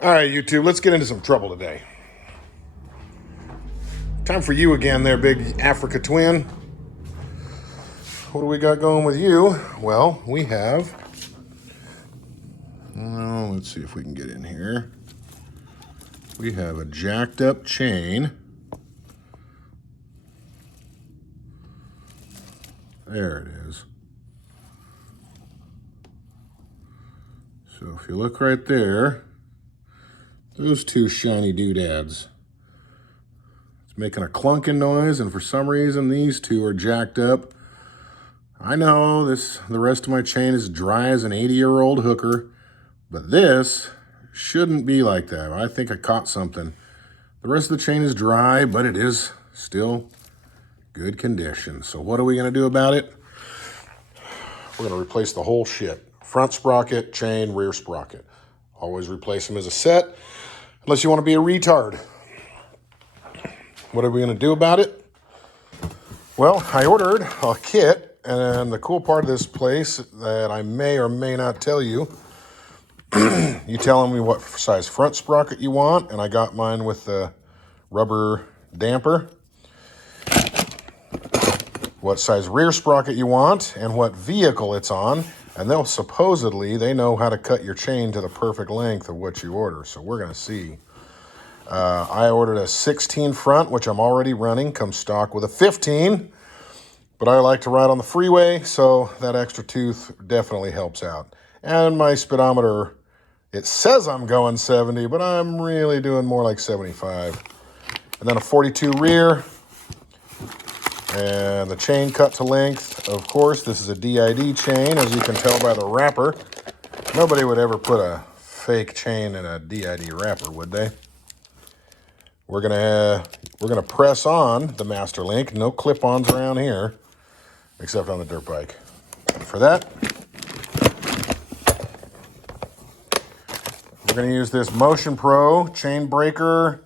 All right, YouTube, let's get into some trouble today. Time for you again there, big Africa twin. What do we got going with you? Well, we have... let's see if we can get in here. We have a jacked up chain. There it is. So if you look right there, those two shiny doodads. It's making a clunking noise, and for some reason these two are jacked up. I know the rest of my chain is dry as an 80-year-old hooker, but this shouldn't be like that. I think I caught something. The rest of the chain is dry, but it is still good condition. So what are we gonna do about it? We're gonna replace the whole shit. Front sprocket, chain, rear sprocket. Always replace them as a set, unless you wanna be a retard. What are we gonna do about it? Well, I ordered a kit, and the cool part of this place that I may or may not tell you, you telling me what size front sprocket you want, and I got mine with the rubber damper. What size rear sprocket you want, and what vehicle it's on, and they know how to cut your chain to the perfect length of what you order, so we're gonna see. I ordered a 16 front, which I'm already running, comes stock with a 15, but I like to ride on the freeway, so that extra tooth definitely helps out. And my speedometer, it says I'm going 70, but I'm really doing more like 75. And then a 42 rear, and the chain cut to length. Of course, this is a DID chain, as you can tell by the wrapper. Nobody would ever put a fake chain in a DID wrapper, would they? We're gonna press on the master link. No clip-ons around here, except on the dirt bike. And for that, we're gonna use this Motion Pro chain breaker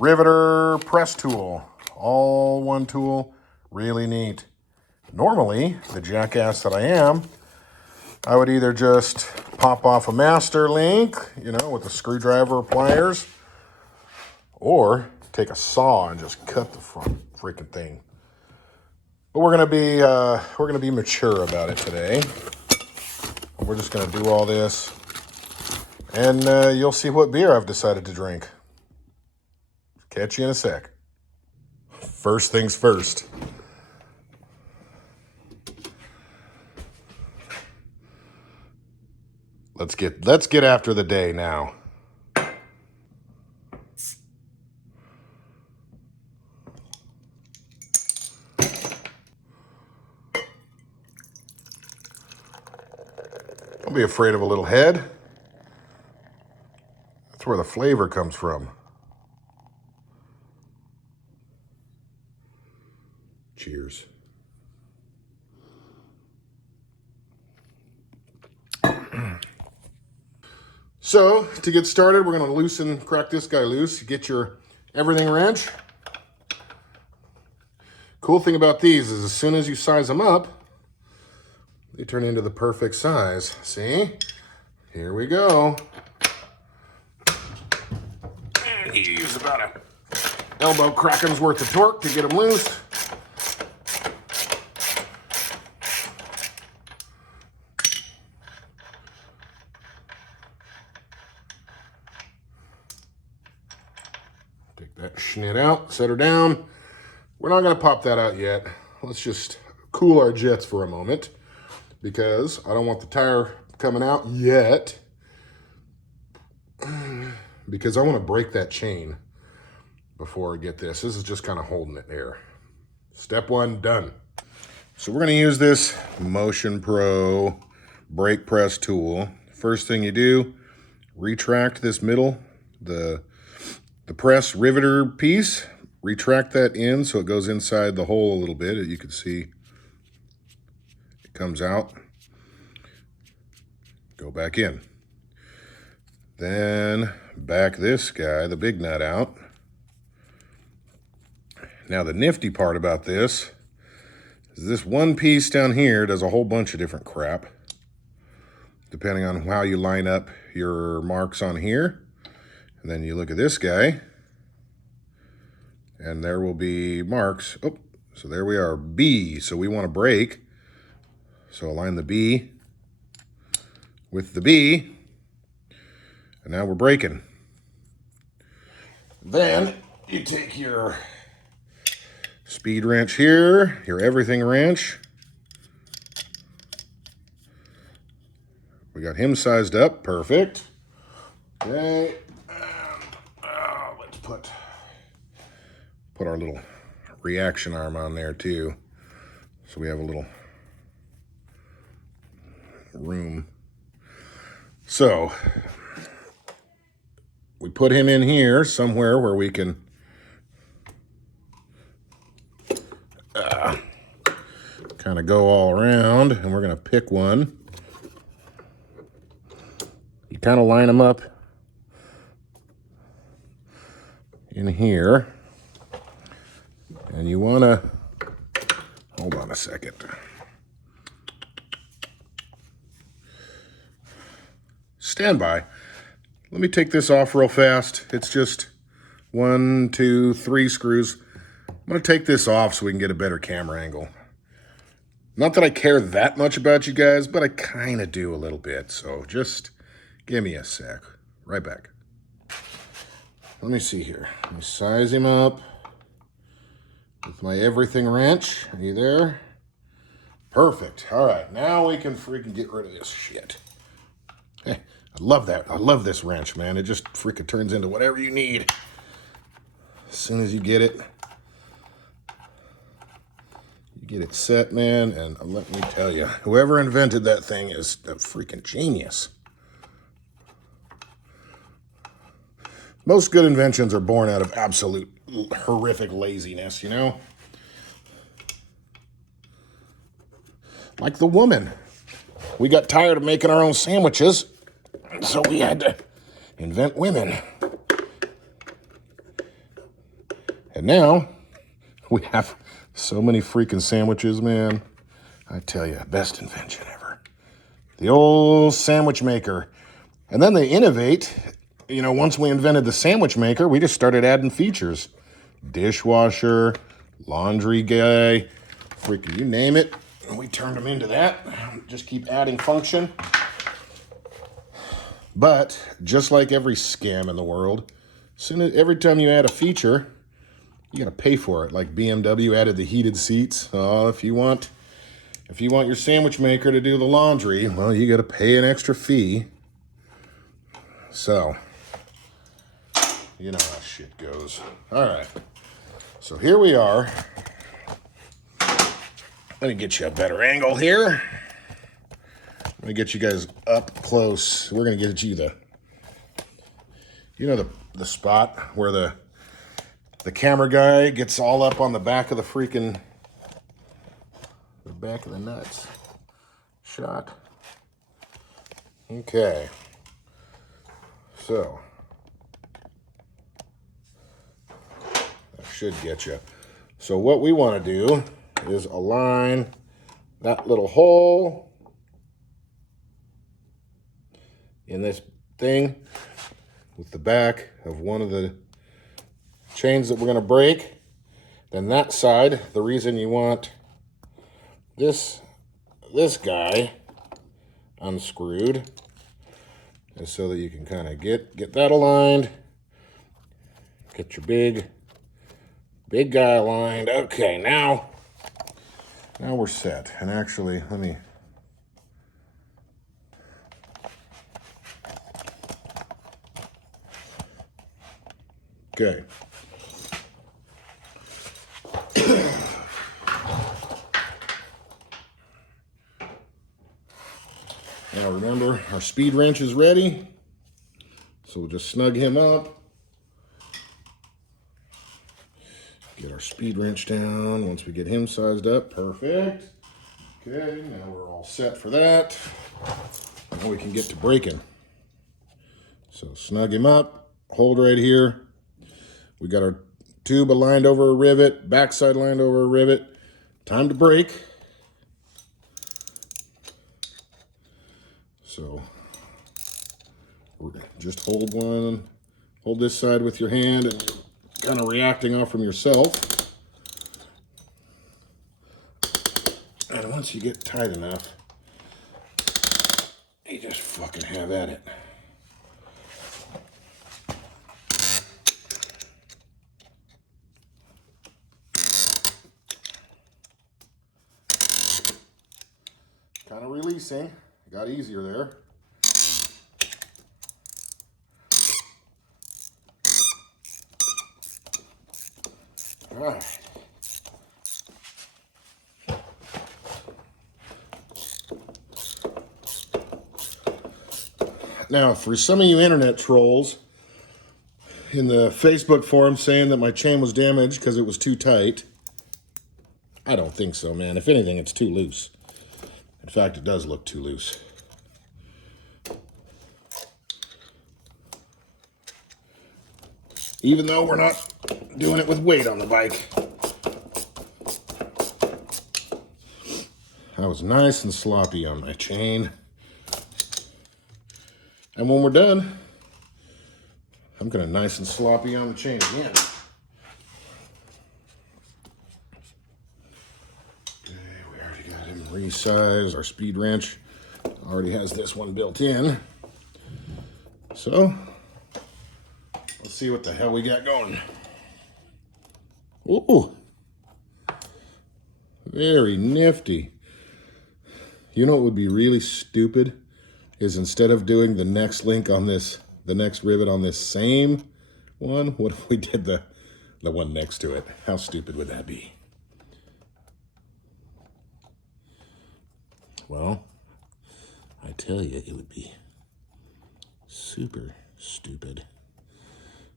riveter press tool. All one tool, really neat. Normally, the jackass that I am, I would either just pop off a master link, with a screwdriver or pliers, or take a saw and just cut the freaking thing. But we're gonna be mature about it today. We're just gonna do all this, and you'll see what beer I've decided to drink. Catch you in a sec. First things first. Let's get after the day now. Don't be afraid of a little head. That's where the flavor comes from. Cheers. So, to get started, we're going to crack this guy loose. Get your everything wrench. Cool thing about these is as soon as you size them up, they turn into the perfect size. See? Here we go. And you use about an elbow cracking's worth of torque to get them loose. Take that schnit out, set her down. We're not going to pop that out yet. Let's just cool our jets for a moment, because I don't want the tire coming out yet, because I want to break that chain before I get this. This is just kind of holding it there. Step one, done. So we're going to use this Motion Pro brake press tool. First thing you do, retract this middle, the press riveter piece. Retract that in so it goes inside the hole a little bit. You can see it comes out. Go back in. Then back this guy, the big nut, out. Now the nifty part about this is this one piece down here does a whole bunch of different crap, depending on how you line up your marks on here. And then you look at this guy, and there will be marks. Oh, so there we are, B. So we want to break. So align the B with the B, and now we're breaking. Then you take your speed wrench here, your everything wrench. We got him sized up, perfect. Okay, let's put our little reaction arm on there too, so we have a little room. So we put him in here somewhere where we can kind of go all around, and we're going to pick one. You kind of line them up in here, and you want to, hold on a second. Stand by. Let me take this off real fast. It's just 1, 2, 3 screws. I'm going to take this off so we can get a better camera angle. Not that I care that much about you guys, but I kind of do a little bit. So just give me a sec. Right back. Let me see here. Let me size him up with my everything wrench. Are you there? Perfect. All right, now we can freaking get rid of this shit. Hey, I love that. I love this wrench, man. It just freaking turns into whatever you need as soon as you get it. You get it set, man, and let me tell you, whoever invented that thing is a freaking genius. Most good inventions are born out of absolute horrific laziness, you know? Like the woman. We got tired of making our own sandwiches, so we had to invent women. And now we have so many freaking sandwiches, man. I tell you, best invention ever. The old sandwich maker. And then they innovate. You know, once we invented the sandwich maker, we just started adding features. Dishwasher, laundry guy, freaking you name it. And we turned them into that. Just keep adding function. But just like every scam in the world, every time you add a feature, you got to pay for it. Like BMW added the heated seats. If you want your sandwich maker to do the laundry, well, you got to pay an extra fee. So, you know how shit goes. All right. So here we are. Let me get you a better angle here. Let me get you guys up close. We're going to get you the spot where the camera guy gets all up on the back of the back of the nuts shot. Okay. So that should get you. So what we want to do is align that little hole in this thing with the back of one of the chains that we're going to break. Then that side, the reason you want this guy unscrewed is so that you can kind of get that aligned. Get your big guy aligned. Okay, now we're set. And actually, let me okay. Now remember, our speed wrench is ready. So we'll just snug him up. Get our speed wrench down once we get him sized up. Perfect. Okay, now we're all set for that. Now we can get to braking. So snug him up, hold right here. We got our tube aligned over a rivet, backside lined over a rivet. Time to brake. So just hold one hold this side with your hand and kind of reacting off from yourself. And once you get tight enough, you just fucking have at it. Kind of releasing. Got easier there. All right. Now, for some of you internet trolls in the Facebook forum saying that my chain was damaged because it was too tight, I don't think so, man. If anything, it's too loose. In fact, it does look too loose. Even though we're not doing it with weight on the bike. I was nice and sloppy on my chain. And when we're done, I'm gonna nice and sloppy on the chain again. Okay, we already got him resized. Our speed wrench already has this one built in. So, let's see what the hell we got going. Ooh, very nifty. You know what would be really stupid? Is instead of doing the next link on this, the next rivet on this same one, what if we did the one next to it? How stupid would that be? Well, I tell you, it would be super stupid.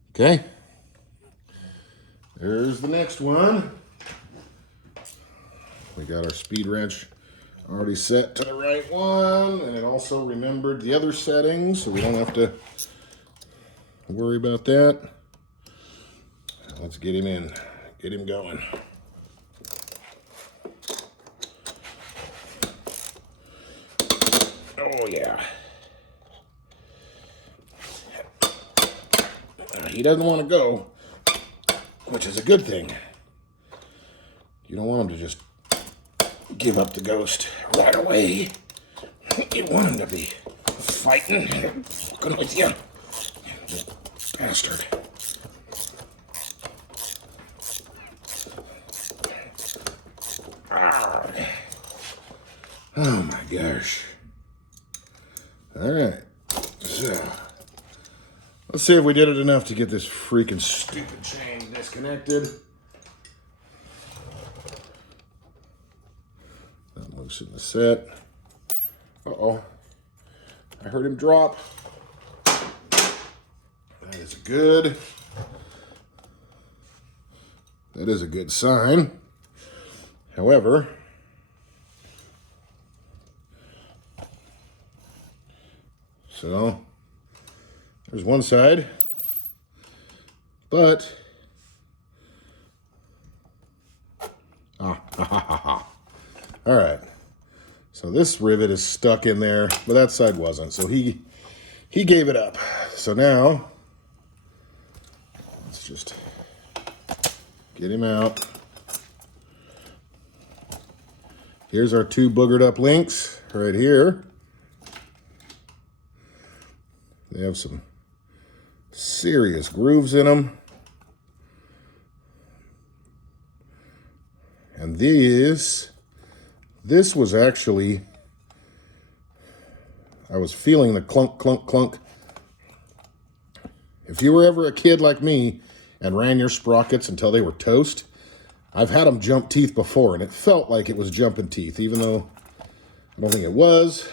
Okay, there's the next one. We got our speed wrench already set to the right one, and it also remembered the other settings, so we don't have to worry about that. Let's get him in, get him going. Oh yeah. He doesn't want to go, which is a good thing. You don't want him to just give up the ghost right away. You want him to be fighting, fucking with you. Bastard. Ah. Oh my gosh. All right. So, let's see if we did it enough to get this freaking stupid chain disconnected. Loosen the set. Uh-oh. I heard him drop. That is good. That is a good sign. However, so there's one side, but all right. So this rivet is stuck in there, but that side wasn't. So he gave it up. So now let's just get him out. Here's our two boogered up links right here. They have some serious grooves in them. And this was actually, I was feeling the clunk, clunk, clunk. If you were ever a kid like me and ran your sprockets until they were toast, I've had them jump teeth before, and it felt like it was jumping teeth, even though I don't think it was.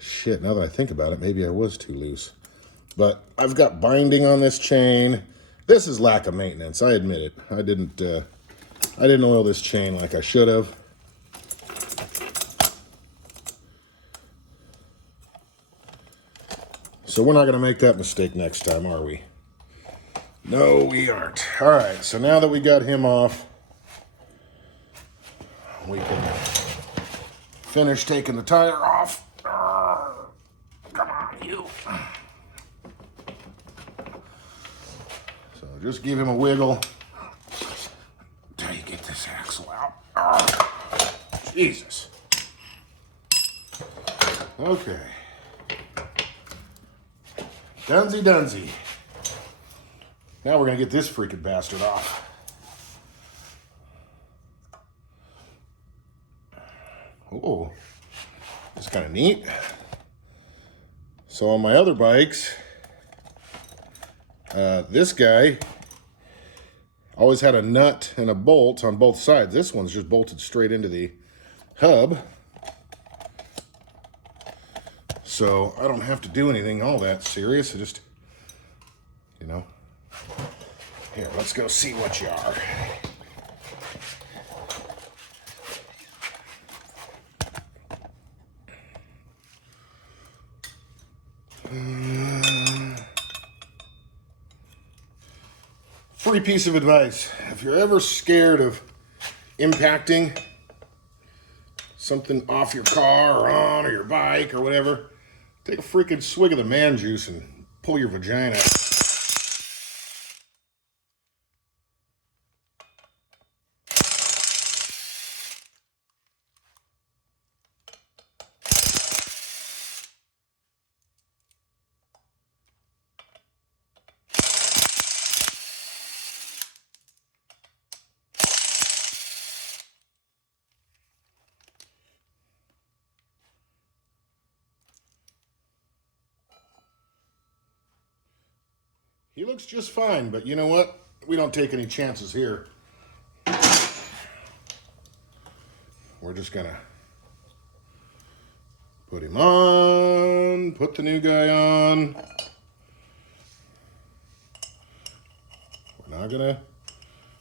Shit, now that I think about it, maybe I was too loose. But I've got binding on this chain. This is lack of maintenance, I admit it. I didn't oil this chain like I should have. So we're not going to make that mistake next time, are we? No, we aren't. All right, so now that we got him off, we can finish taking the tire off. Come on, you. just give him a wiggle until you get this axle out. Oh, Jesus. Okay. Dunsy dunsy. Now we're going to get this freaking bastard off. Oh, that's kind of neat. So on my other bikes, this guy always had a nut and a bolt on both sides. This one's just bolted straight into the hub. So I don't have to do anything all that serious. I just, you know. Here, let's go see what you are. Free piece of advice. If you're ever scared of impacting something off your car or on or your bike or whatever, take a freaking swig of the man juice and pull your vagina. He looks just fine, but you know what? We don't take any chances here. We're just gonna put him on, put the new guy on. We're not gonna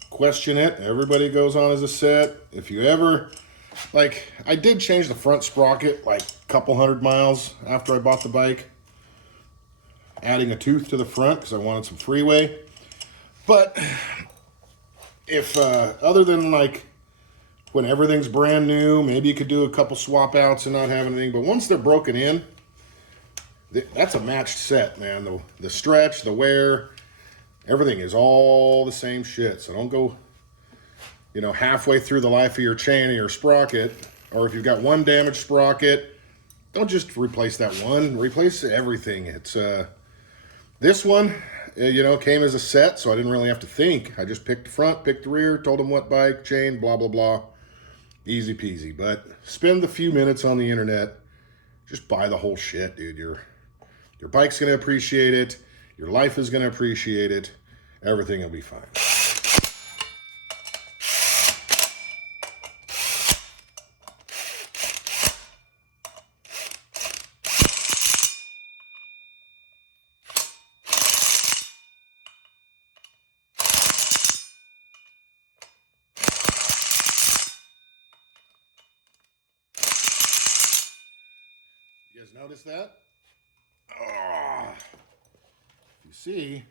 question it. Everybody goes on as a set. If you ever, like, I did change the front sprocket like a couple 100 miles after I bought the bike, adding a tooth to the front because I wanted some freeway. But if other than like when everything's brand new, maybe you could do a couple swap outs and not have anything. But once they're broken in, that's a matched set, man. The stretch, the wear, everything is all the same shit. So don't go, you know, halfway through the life of your chain or your sprocket, or if you've got one damaged sprocket, don't just replace that one. Replace everything. It's this one, you know, came as a set, so I didn't really have to think. I just picked the front, picked the rear, told them what bike, chain, blah, blah, blah. Easy peasy. But spend the few minutes on the internet. Just buy the whole shit, dude. Your bike's going to appreciate it. Your life is going to appreciate it. Everything will be fine. You guys notice that? Oh, you see,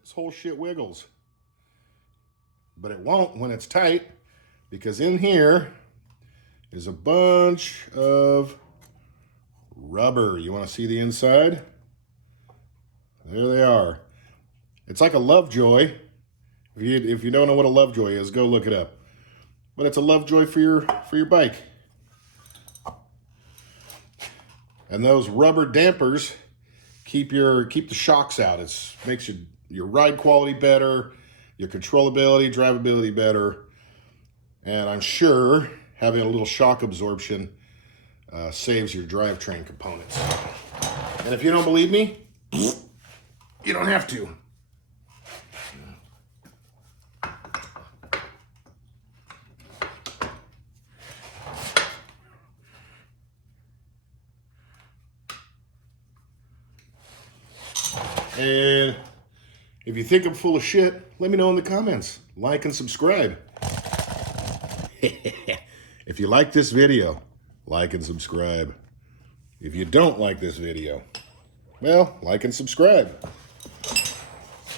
this whole shit wiggles. But it won't when it's tight, because in here is a bunch of rubber. You want to see the inside? There they are. It's like a Lovejoy. If you don't know what a Lovejoy is, go look it up. But it's a Lovejoy for your bike. And those rubber dampers keep the shocks out. It makes your ride quality better, your controllability, drivability better. And I'm sure having a little shock absorption saves your drivetrain components. And if you don't believe me, you don't have to. And if you think I'm full of shit, let me know in the comments. Like and subscribe. If you like this video, like and subscribe. If you don't like this video, well, like and subscribe.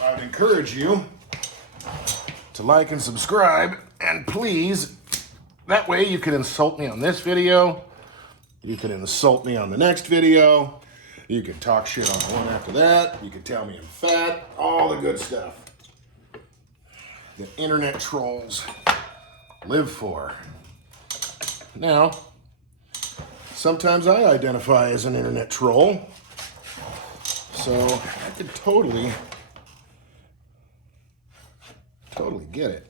I would encourage you to like and subscribe, and please, that way you can insult me on this video, you can insult me on the next video, You can talk shit on the one after that. You can tell me I'm fat. All the good stuff that internet trolls live for. Now, sometimes I identify as an internet troll, so I could totally get it.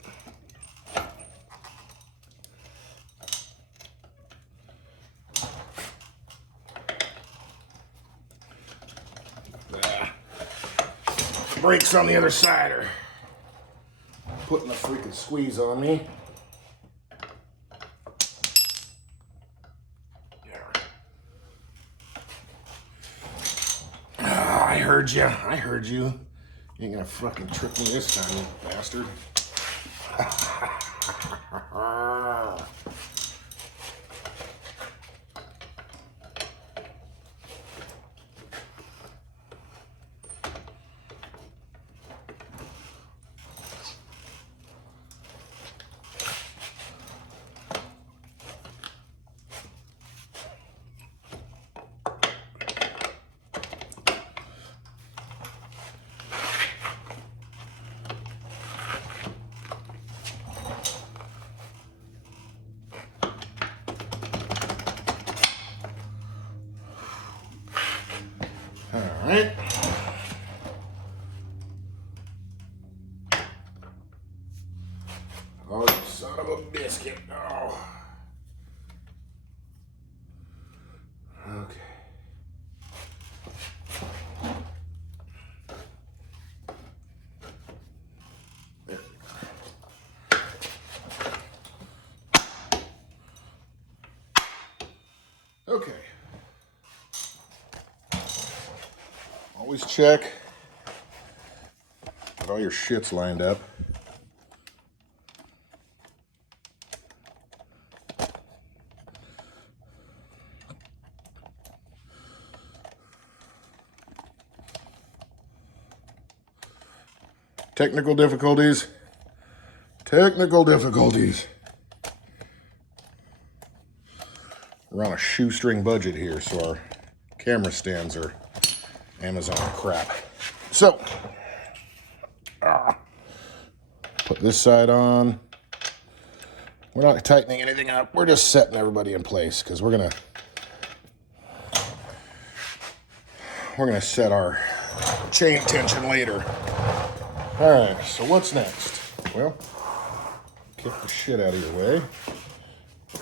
Brakes on the other side are putting the freaking squeeze on me. I heard you. I heard you. You ain't gonna fucking trick me this time, you bastard. All right. Oh, you son of a biscuit. Oh. Okay. There we go. Okay. Always check that all your shit's lined up. Technical difficulties. We're on a shoestring budget here, so our camera stands are Amazon crap. So, put this side on. We're not tightening anything up. We're just setting everybody in place because we're gonna set our chain tension later. All right, so what's next? Well, kick the shit out of your way.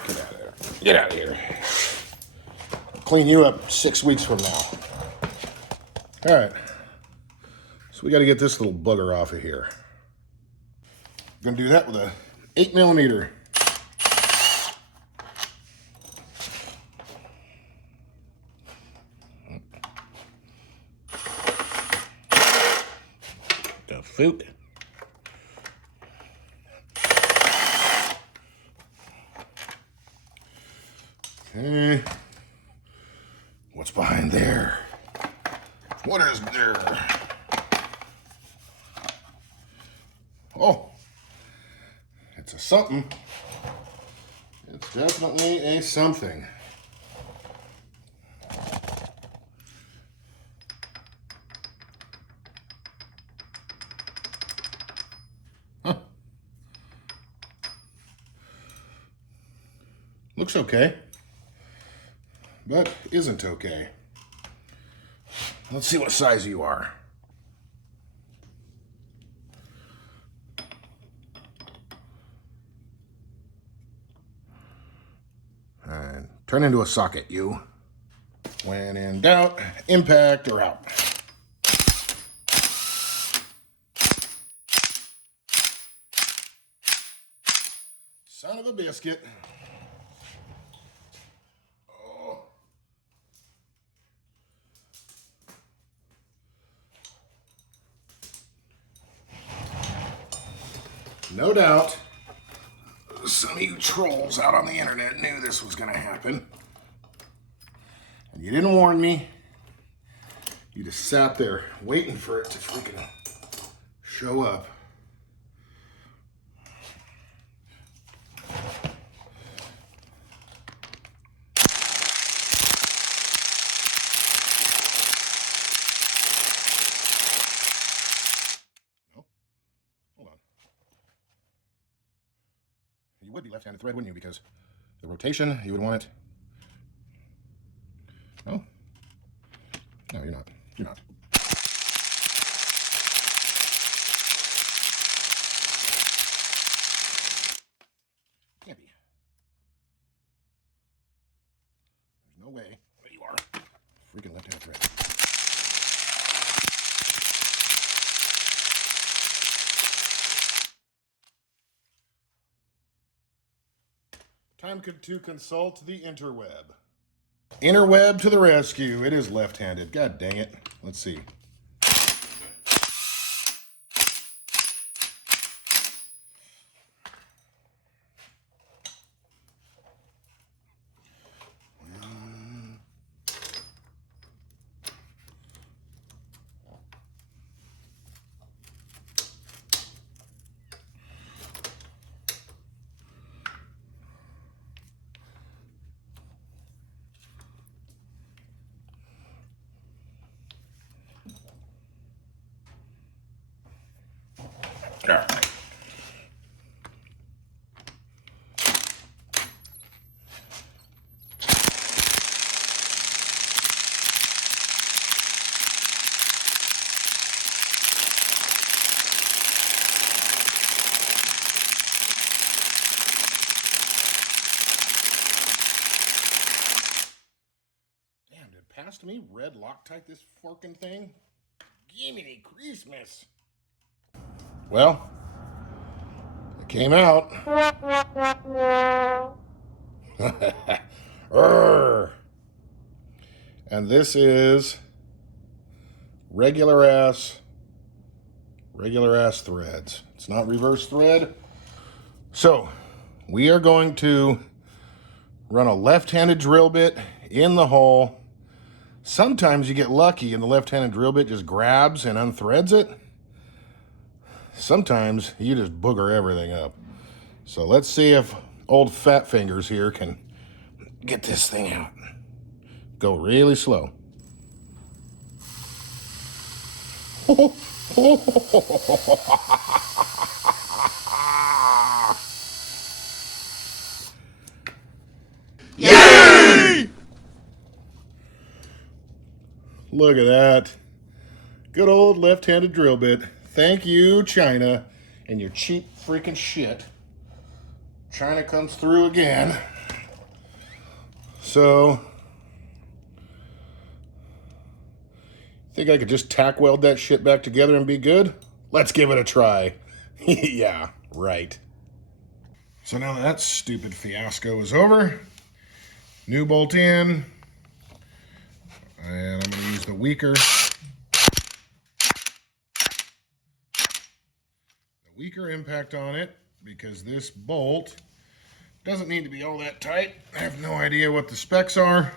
Get out of there. Get out of here. I'll clean you up 6 weeks from now. All right. So we got to get this little bugger off of here. I'm going to do that with a 8mm. The foot. Okay. What's behind there? What is there? Oh, it's a something. It's definitely a something. Huh. Looks okay, but isn't okay. Let's see what size you are. And turn into a socket, you. When in doubt, impact or out. Son of a biscuit. Oh. No doubt, some of you trolls out on the internet knew this was going to happen. And you didn't warn me. You just sat there waiting for it to freaking show up. would be left-handed thread, wouldn't you? Because the rotation, you would want it. Oh. No, you're not. You're not. Can't be. There's no way. There you are. Freaking left-handed thread. Time to consult the interweb. Interweb to the rescue. It is left-handed. God dang it. Let's see. All right. Damn, did it pass me red Loctite this forking thing? Gimme Christmas. Well, it came out. And this is regular ass threads. It's not reverse thread. So we are going to run a left-handed drill bit in the hole. Sometimes you get lucky and the left-handed drill bit just grabs and unthreads it. Sometimes you just booger everything up. So let's see if old fat fingers here can get this thing out. Go really slow. Yay! Look at that. Good old left-handed drill bit. Thank you, China, and your cheap freaking shit. China comes through again. So, think I could just tack weld that shit back together and be good? Let's give it a try. Yeah, right. So now that stupid fiasco is over, new bolt in, and I'm going to use the weaker impact on it, because this bolt doesn't need to be all that tight. I have no idea what the specs are,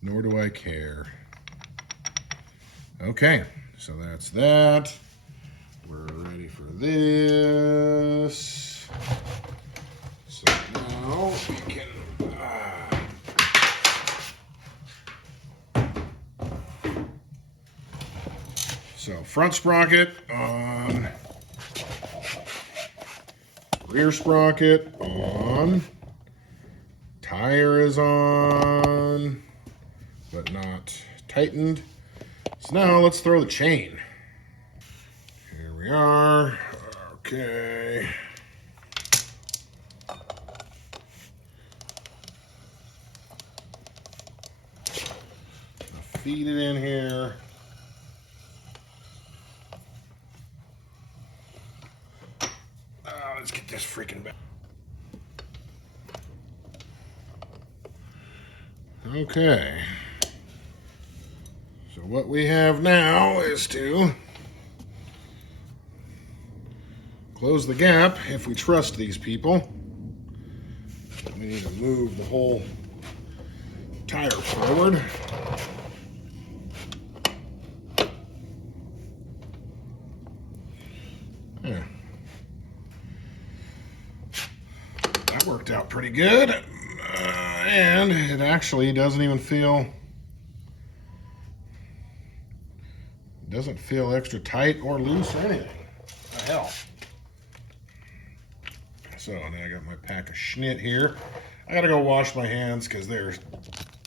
nor do I care. Okay, so that's that. We're ready for this. So now we can so front sprocket on, rear sprocket on, tire is on, but not tightened. So now let's throw the chain. Here we are. Okay. Feed it in here. Let's get this freaking back. Okay. So what we have now is to close the gap if we trust these people. We need to move the whole tire forward. Yeah. That worked out pretty good. And it actually doesn't feel extra tight or loose or anything. What the hell? So now I got my pack of Schnitt here. I gotta go wash my hands because they're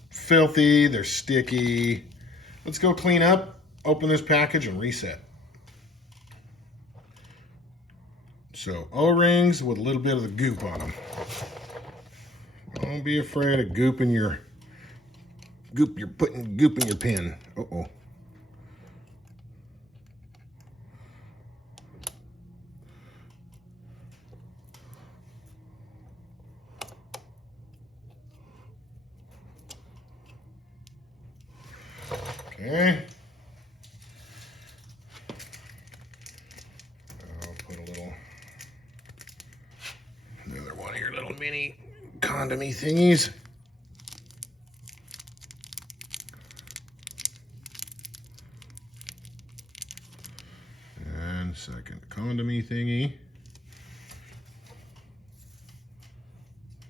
filthy, they're sticky. Let's go clean up, open this package, and reset. So O-rings with a little bit of the goop on them. Don't be afraid of gooping your goop. You're putting goop in your pen. Uh-oh. Okay. I'll put a little, another one of your little mini condom-y thingies. And second condom-y thingy.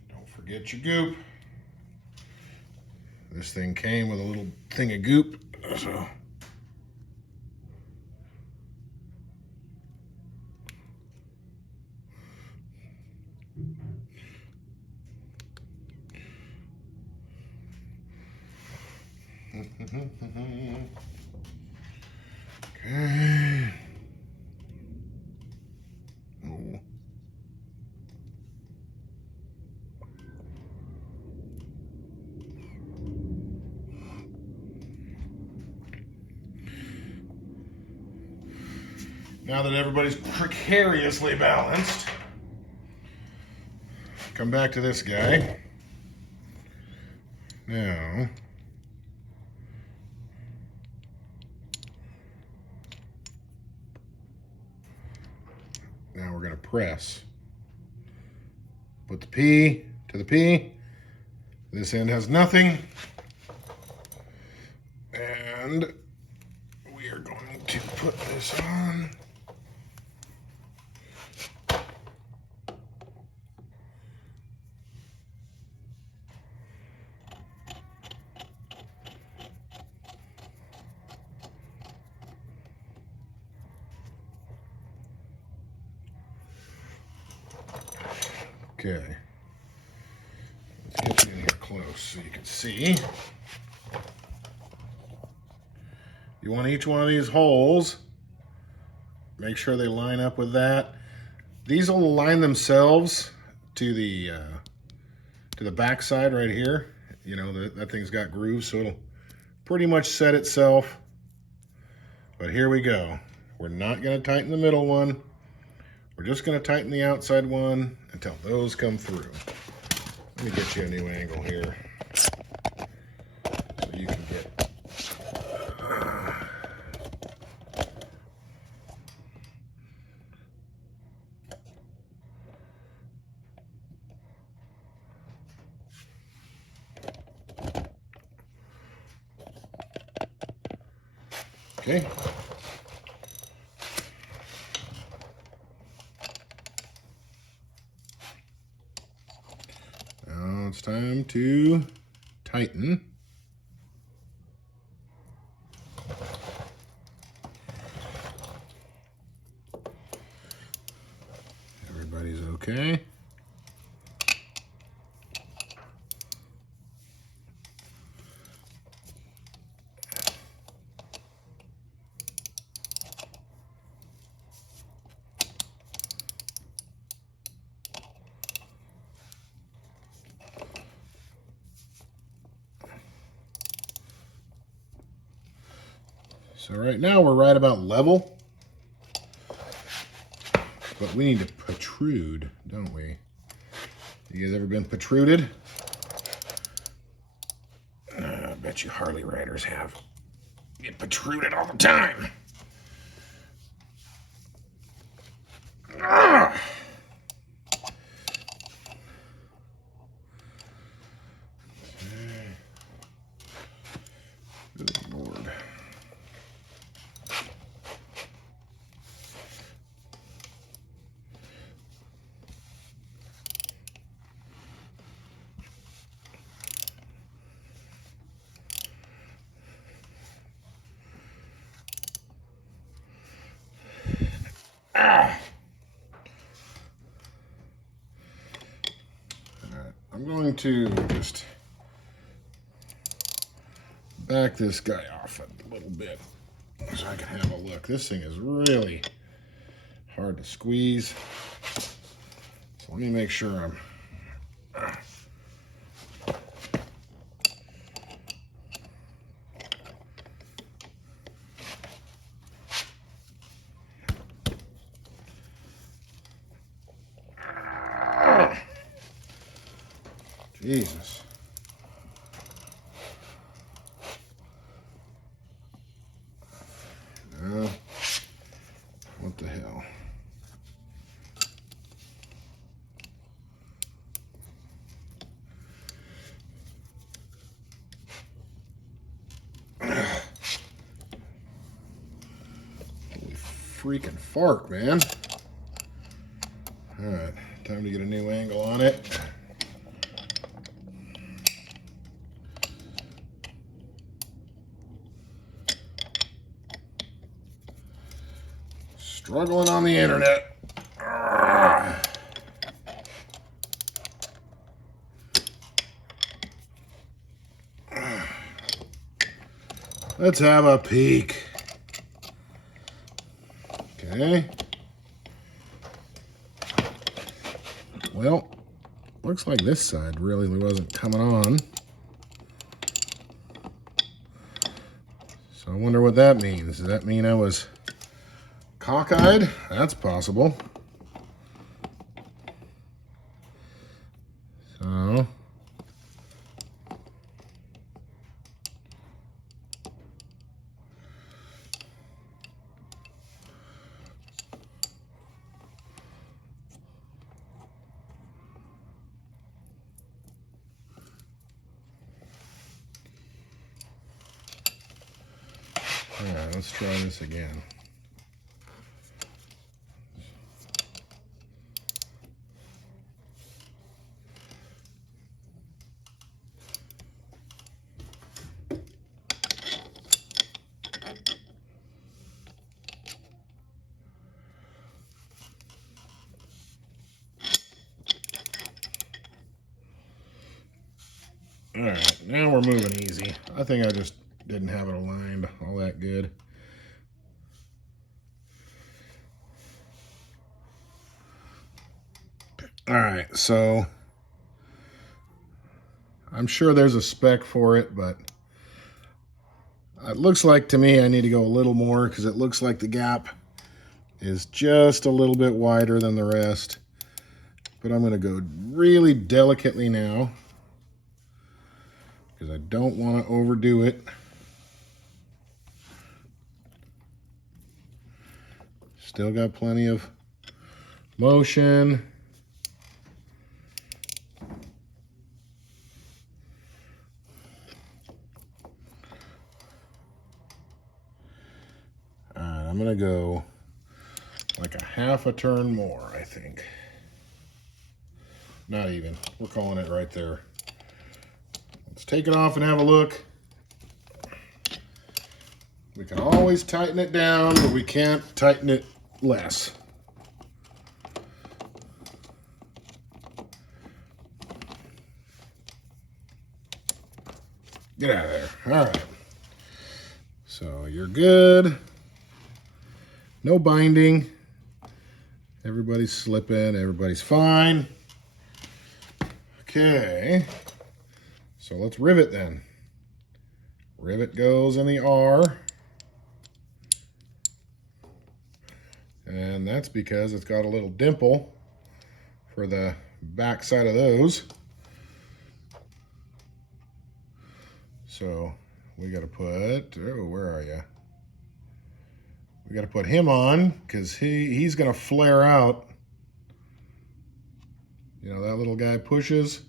Don't forget your goop. This thing came with a little thing of goop, so. Okay. Oh. Now that everybody's precariously balanced, come back to this guy. Now, we're going to press. Put the P to the P. This end has nothing. And we are going to put this on. Okay. Let's get you in here close so you can see. You want each one of these holes, make sure they line up with that. These will align themselves to the back side right here. You know, that thing's got grooves, so it'll pretty much set itself. But here we go. We're not going to tighten the middle one. We're just going to tighten the outside one until those come through. Let me get you a new angle here so you can get. Okay. Now it's time to tighten. Everybody's okay. So right now we're right about level, but we need to protrude, don't we? You guys ever been protruded? I bet you Harley riders have. You get protruded all the time. Ah! Good Lord. Ah! going to just back this guy off a little bit so I can have a look. This thing is really hard to squeeze. So let me make sure I'm Jesus. What the hell? Holy freaking fark, man. All right, time to get a new angle on it. Struggling on the internet. Let's have a peek. Okay. Well, looks like this side really wasn't coming on. So I wonder what that means. Does that mean I was cockeyed? That's possible. So all right, let's try this again. All right, now we're moving easy. I think I just didn't have it aligned all that good. All right, so I'm sure there's a spec for it, but it looks like to me I need to go a little more because it looks like the gap is just a little bit wider than the rest. But I'm going to go really delicately now because I don't want to overdo it. Still got plenty of motion. All right, I'm going to go like a half a turn more, I think. Not even. We're calling it right there. Let's take it off and have a look. We can always tighten it down, but we can't tighten it less. Get out of there. All right. So you're good. No binding. Everybody's slipping. Everybody's fine. Okay. So let's rivet then. Rivet goes in the R. And that's because it's got a little dimple for the back side of those. So we got to put, oh, where are you? We got to put him on because he's going to flare out. You know, that little guy pushes.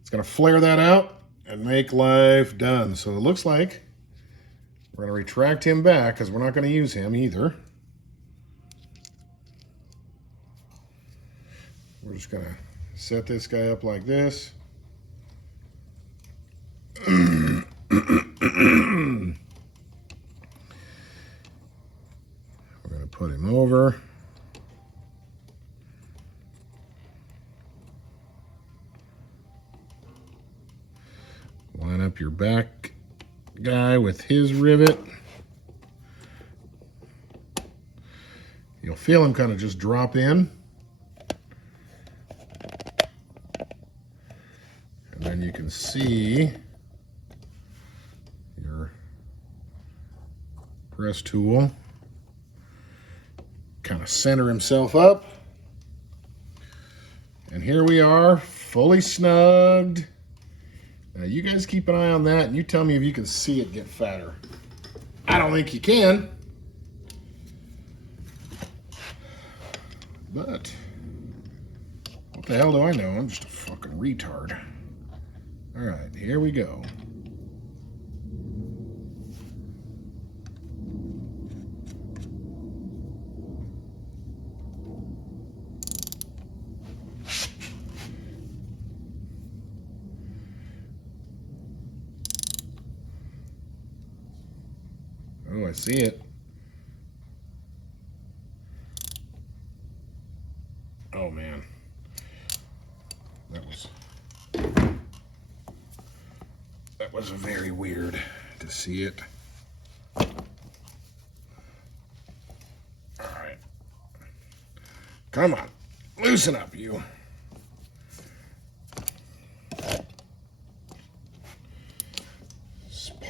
It's going to flare that out and make life done. So it looks like we're going to retract him back because we're not going to use him either. We're just going to set this guy up like this. We're going to put him over. line up your back guy with his rivet. You'll feel him kind of just drop in. And then you can see your press tool kind of center himself up. And here we are, fully snugged. Now you guys keep an eye on that and you tell me if you can see it get fatter. I don't think you can. But what the hell do I know? I'm just a fucking retard. All right, here we go. Oh, I see it. Oh man, that was very weird to see it. All right, come on, loosen up, you.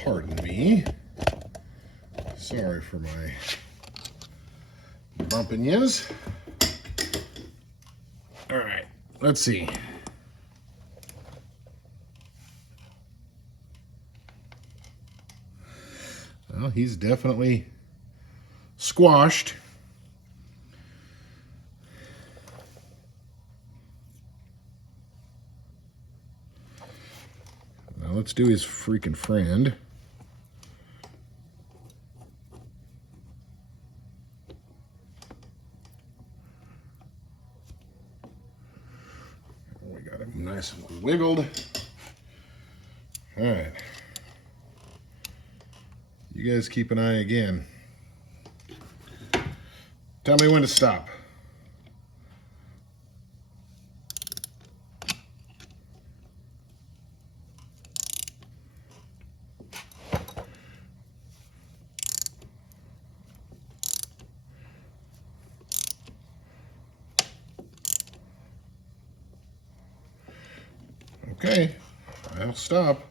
Pardon me. Sorry for my bumping yous. All right, let's see. Well, he's definitely squashed. Now let's do his freaking friend. Nice and wiggled. All right. You guys keep an eye again. Tell me when to stop. Okay, I'll stop.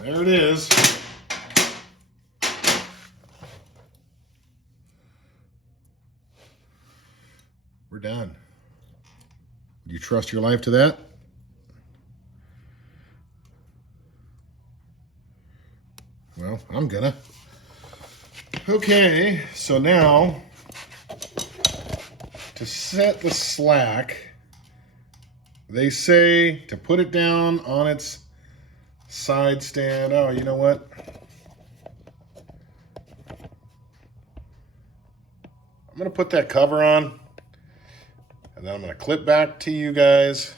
There it is. We're done. Do you trust your life to that? Well, I'm gonna. Okay, so now to set the slack, they say to put it down on its side stand. Oh, you know what? I'm gonna put that cover on. And then I'm going to clip back to you guys.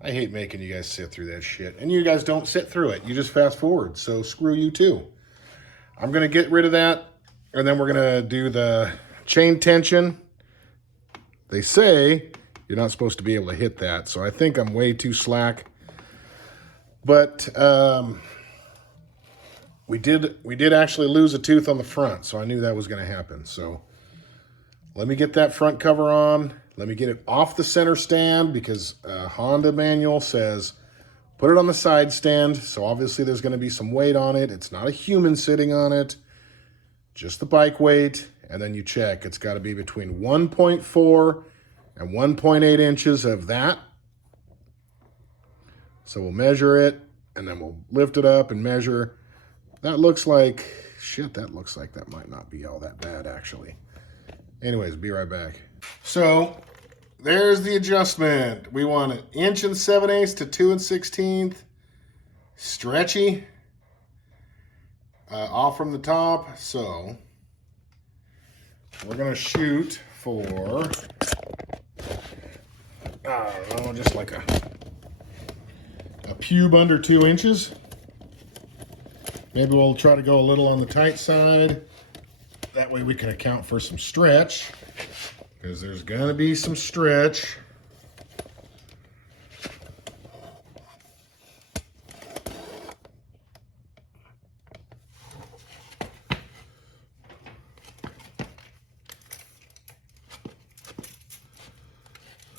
I hate making you guys sit through that shit. And you guys don't sit through it. You just fast forward. So screw you too. I'm going to get rid of that. And then we're going to do the chain tension. They say you're not supposed to be able to hit that. So I think I'm way too slack. But we did actually lose a tooth on the front. So I knew that was going to happen. So let me get that front cover on. Let me get it off the center stand because Honda manual says put it on the side stand. So obviously there's going to be some weight on it. It's not a human sitting on it, just the bike weight. And then you check. It's got to be between 1.4 and 1.8 inches of that. So we'll measure it and then we'll lift it up and measure. That looks like, shit, that looks like that might not be all that bad actually. Anyways, be right back. So there's the adjustment. We want an 1 7/8 to 2 16, stretchy, off from the top. So We're gonna shoot for, I don't know, just like a pube under 2 inches. Maybe we'll try to go a little on the tight side. That way we can account for some stretch, because there's gonna be some stretch.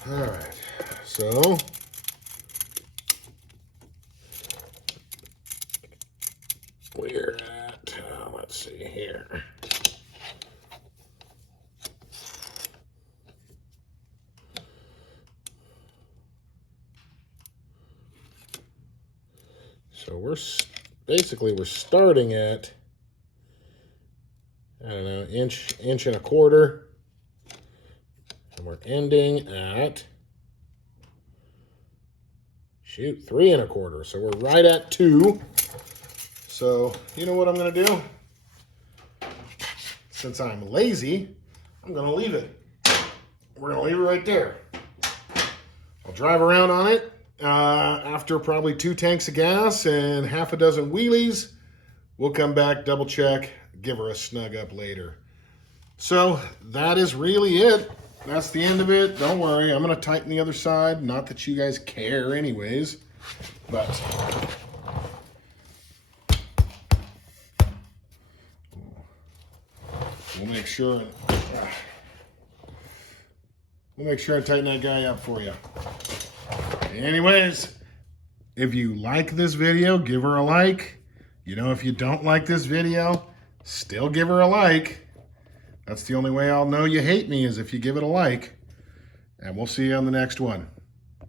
All right, so we're at, let's see here. So we're starting at, I don't know, inch and a quarter. And we're ending at, shoot, 3 1/4. So we're right at 2. So you know what I'm gonna do? Since I'm lazy, I'm gonna leave it. We're gonna leave it right there. I'll drive around on it after probably 2 tanks of gas and half a dozen wheelies. We'll come back, double check, give her a snug up later. So that is really it. That's the end of it. Don't worry, I'm gonna tighten the other side. Not that you guys care anyways, but we'll make sure and tighten that guy up for you. Anyways, if you like this video, give her a like. You know, if you don't like this video, still give her a like. That's the only way I'll know you hate me, is if you give it a like. And we'll see you on the next one.